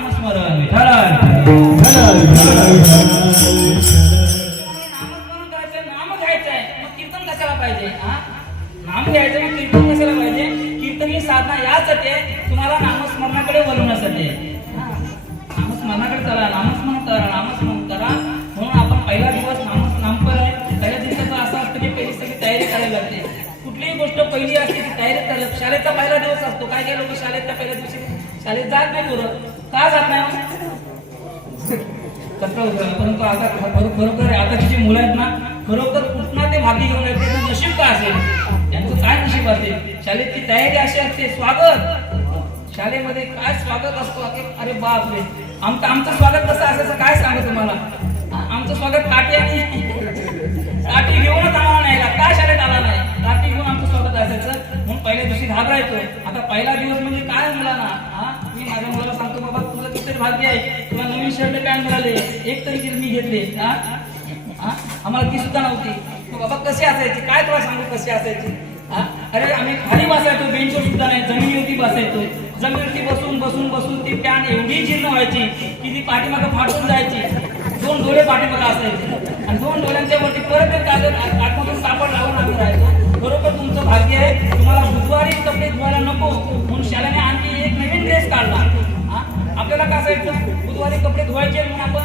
नामस्मरण विठ्ठल. नामस्मरण करायचं, नाम घ्यायचंय, मग कीर्तन कशाला पाहिजे? नाम घ्यायचं मग कीर्तन कशाला पाहिजे? कीर्तन ही साधना यासाठी आहे, तुम्हाला नामस्मरणाकडे वळवण्यासाठी आहे. नामस्मरणाकडे चला, नामस्मरण करा, नामस्मरण करा. म्हणून आपण पहिला दिवस नामपर आहे. पहिल्या दिवसाचा असा असतं की पहिली सगळी तयारी करायला लागते. कुठलीही गोष्ट पहिली असते ती तयारी करायला. शाळेचा पहिला दिवस असतो, काय काय लोक शाळेच्या पहिल्या दिवशी शाळेत जात नाही, पोरं का जात नाही? परंतु आता खरोखर आताची जी मुलं आहेत ना, खरोखर कुठना ते भागी घेऊन येते, त्यांचं नशीब काय असेल, त्यांचं काय नशीब असेल. शाळेची तयारी अशी असते, स्वागत शाळेमध्ये काय स्वागत असतो. अरे बाप रे, आमचं स्वागत कसं असायचं काय सांगू तुम्हाला. आमचं स्वागत काठी घेऊनच आम्हाला नाही, काय शाळेत आला नाही, काठी घेऊन आमचं स्वागत असायचं. म्हणून पहिल्या दिवशी घाबरायचो. आता पहिला दिवस म्हणजे काय मुलांना, मी माझ्या मुलाला सांगतो, बाबा तुला किती भाग्य आहे, तुला नवीन शर्ट पॅन्ट मिळाले, एक तरी मी घेतले. आम्हाला ती सुद्धा नव्हती. बाबा कशी असायची, काय तुला सांगू कशी असायची. अरे आम्ही खाली बसायचो, बेंचवर सुद्धा नाही, जमिनीवरती बसायचो. जमिनीवरती बसून बसून बसून ती पॅन्ट एवढी जीर्ण व्हायची की ती पाठीमागं फाटून जायची. 2 डोळे पाठीमागं असायचे आणि 2 डोळ्यांच्या वरती परत एक आतमधून कापड लावून आम्ही राहायचो. बरोबर तुमचं भाग्य आहे, तुम्हाला बुधवारी कपडे धुवायला नको म्हणून शाळेने आणखी एक नवीन ड्रेस काढला. आपल्याला काय असायचं, बुधवारी कपडे धुवायचे म्हणून आपण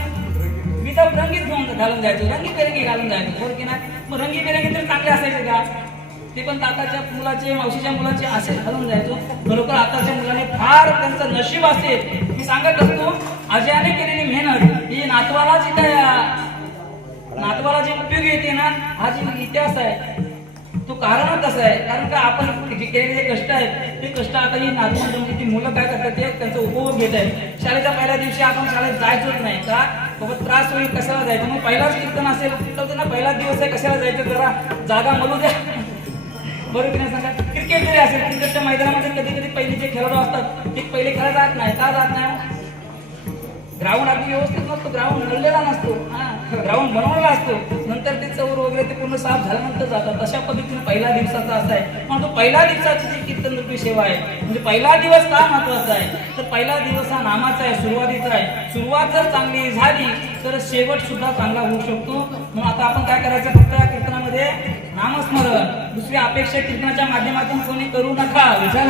विदाऊट रंगीत घेऊन घालून जायचो, रंगीबेरंगी घालून जायचो. बरोबर की नाही? मग रंगीबेरंगी तर चांगले असायचे का? ते पण काकाच्या मुलाचे, मावशीच्या मुलाचे असे घालून जायचो. बरोबर आताच्या मुलाने फार त्यांचं नशीब असेल. मी सांगत असतो, अजयाने केलेली मेहनत ही नातवाला जी काय नातवाला जे उपयोग येते ना, हा जे इतिहास आहे तो कारणच असं आहे. कारण का आपण जे केलेले कष्ट आहेत ते कष्ट आता ही नातवंड ती मुलं काय करतात, ते त्यांचा उपभोग घेत आहेत. शाळेच्या पहिल्या दिवशी आपण शाळेत जायचोच नाही का, बाबा त्रास होईल, कशाला जायचं. मग पहिलाच कीर्तन असेल तर ना, पहिला दिवस आहे, कशाला जायचं, जरा जागा मलू द्या. बरोबर की नाही सांगा. क्रिकेट जरी असेल, क्रिकेटच्या मैदानामध्ये कधी कधी पहिले जे खेळाडू असतात ते पहिले खेळला जात नाही. का जात नाही? ग्राउंड अगदी व्यवस्थित नसतो, ग्राउंड नळलेला नसतो, ग्राउंड बनवलेला असतो. नंतर ते चौर वगैरे ते पूर्ण साफ झाल्यानंतर जातात. तशा पद्धतीने पहिला दिवसाचा असा आहे. पण तो पहिला दिवसाची जी कीर्तन रूपी सेवा आहे, म्हणजे पहिला दिवस का महत्वाचा आहे, तर पहिला दिवस हा नामाचा आहे, सुरुवातीचा आहे. सुरुवात जर चांगली झाली तर शेवट सुद्धा चांगला होऊ शकतो. म्हणून आता आपण काय करायचं, फक्त या कीर्तनामध्ये नामस्मरण, दुसरी अपेक्षा कीर्तनाच्या माध्यमातून कोणी करू नका. विचार